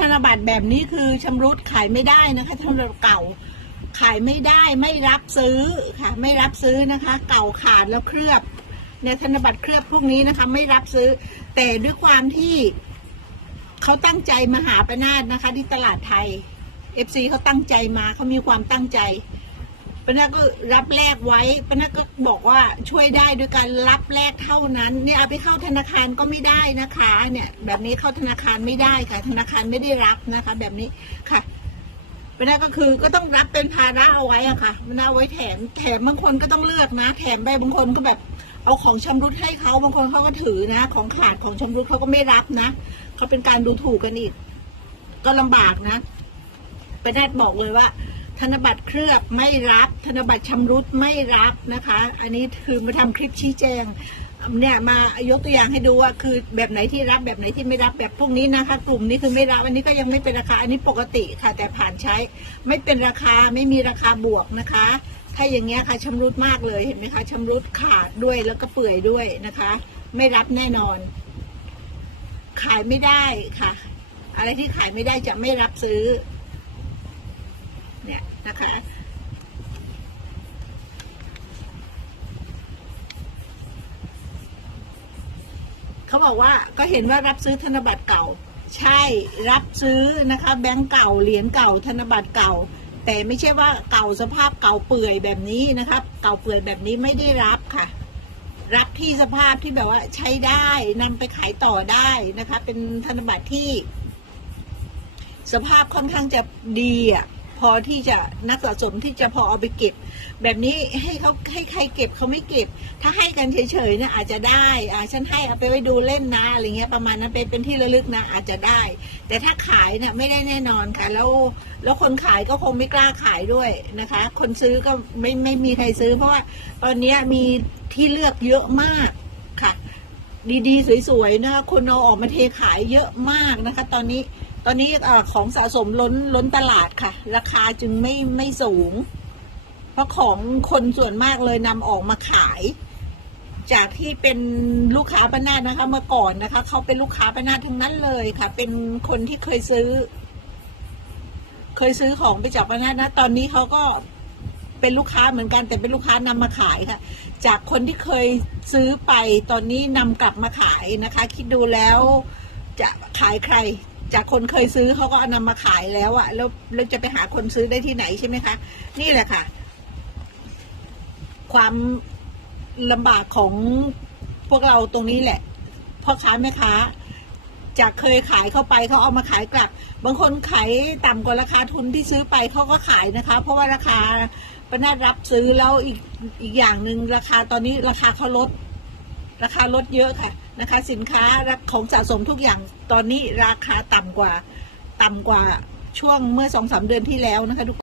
ธนบัตรแบบนี้คือชำรุดขายไม่ได้นะคะธนบัตรเก่าขายไม่ได้ไม่รับซื้อค่ะไม่รับซื้อนะคะ เก่าขาดแล้วเคลือบในธนบัตรเคลือบพวกนี้นะคะ ไม่รับซื้อ แต่ด้วยความที่เขาตั้งใจมาหาประนาดนะคะ ที่ตลาดไทย FC เขาตั้งใจมาเขามีความตั้งใจ ปนาก็รับแลกไว้ปนาก็บอกว่าช่วยได้ด้วยการรับแลกเท่านั้นเนี่ยเอาไปเข้าธนาคารก็ไม่ได้นะคะ เนี่ย แบบนี้เข้าธนาคารไม่ได้ค่ะ ธนาคารไม่ได้รับนะคะ แบบนี้ค่ะปนาก็คือก็ต้องรับเป็นภาระเอาไว้อะค่ะมันเอาไว้แถมแถมบางคนก็ต้องเลือกนะ แถมไปบางคนก็แบบเอาของชำรุดให้เขาบางคนเขาก็ถือนะ ของขาดของชำรุดเขาก็ไม่รับนะเขาเป็นการดูถูกกันอีก ก็ลำบากนะไปแนดบอกเลยว่า ธนบัตรเคลือบไม่รับ ธนบัตรชำรุดไม่รับนะคะ อันนี้คือมาทำคลิปชี้แจงเนี่ยมายกตัวอย่างให้ดูว่าคือแบบไหนที่รับแบบไหนที่ไม่รับแบบพวกนี้นะคะ กลุ่มนี้คือไม่รับอันนี้ก็ยังไม่เป็นราคาอันนี้ปกติค่ะ แต่ผ่านใช้ไม่เป็นราคาไม่มีราคาบวกนะคะ ถ้าอย่างเงี้ยค่ะชำรุดมากเลยเห็นไหมคะชำรุดขาดด้วยแล้วก็เปื่อยด้วยนะคะ ไม่รับแน่นอน ขายไม่ได้ค่ะ อะไรที่ขายไม่ได้จะไม่รับซื้อ เนี่ยนะคะ เขาบอกว่าก็เห็นว่ารับซื้อธนบัตรเก่า ใช่รับซื้อนะคะ แบงก์เก่าเหรียญเก่าธนบัตรเก่า แต่ไม่ใช่ว่าเก่าสภาพเก่าเปื่อยแบบนี้นะครับเก่าเปื่อยแบบนี้ไม่ได้รับค่ะรับที่สภาพที่แบบว่าใช้ได้นำไปขายต่อได้นะคะ เป็นธนบัตรที่ สภาพค่อนข้างจะดีอะ พอที่จะนักสะสมที่จะพอเอาไปเก็บ แบบนี้ให้เขาให้ใครเก็บเขาไม่เก็บ ถ้าให้กันเฉยๆเนี่ยอาจจะได้อ่าฉันให้เอาไปไว้ดูเล่นนะอะไรเงี้ยประมาณนั้นเป็นเป็นที่ระลึกนะอาจจะได้ แต่ถ้าขายเนี่ยไม่ได้แน่นอนค่ะ แล้วแล้วคนขายก็คงไม่กล้าขายด้วยนะคะ คนซื้อก็ไม่ไม่มีใครซื้อ เพราะว่าตอนนี้มีที่เลือกเยอะมากค่ะ ดีๆ สวยๆนะคะคนเอาออกมาเทขายเยอะมากนะคะ ตอนนี้ ตอนนี้อของสะสมล้นล้นตลาดค่ะ ราคาจึงไม่ไม่สูง เพราะของคนส่วนมากเลยนำออกมาขาย จากที่เป็นลูกค้าป้านาดนะคะ เมื่อก่อนนะคะ เขาเป็นลูกค้าป้านาดทั้งนั้นเลยค่ะ เป็นคนที่เคยซื้อ เคยซื้อของไปจากป้านาดนะ ตอนนี้เขาก็เป็นลูกค้าเหมือนกันแต่เป็นลูกค้านำมาขายค่ะ จากคนที่เคยซื้อไปตอนนี้นำกลับมาขายนะคะ คิดดูแล้วจะขายใคร จากคนเคยซื้อเขาก็เอานำมาขายแล้วอะแล้วแล้วจะไปหาคนซื้อได้ที่ไหนใช่ไหมคะ นี่แหละค่ะ ความลำบากของพวกเราตรงนี้แหละพ่อค้าแม่ค้าจากเคยขายเข้าไปเขาเอามาขายกลับ บางคนขายต่ำกว่าราคาทุนที่ซื้อไปเขาก็ขายนะคะ เพราะว่าราคาประนาดรับซื้อแล้วอีกอีกอย่างหนึ่งราคาตอนนี้ราคาเขาลด ราคาลดเยอะค่ะ นะคะ สินค้าของสะสมทุกอย่างตอนนี้ราคาต่ำกว่า ต่ำกว่าช่วงเมื่อสองสามเดือนที่แล้วนะคะทุก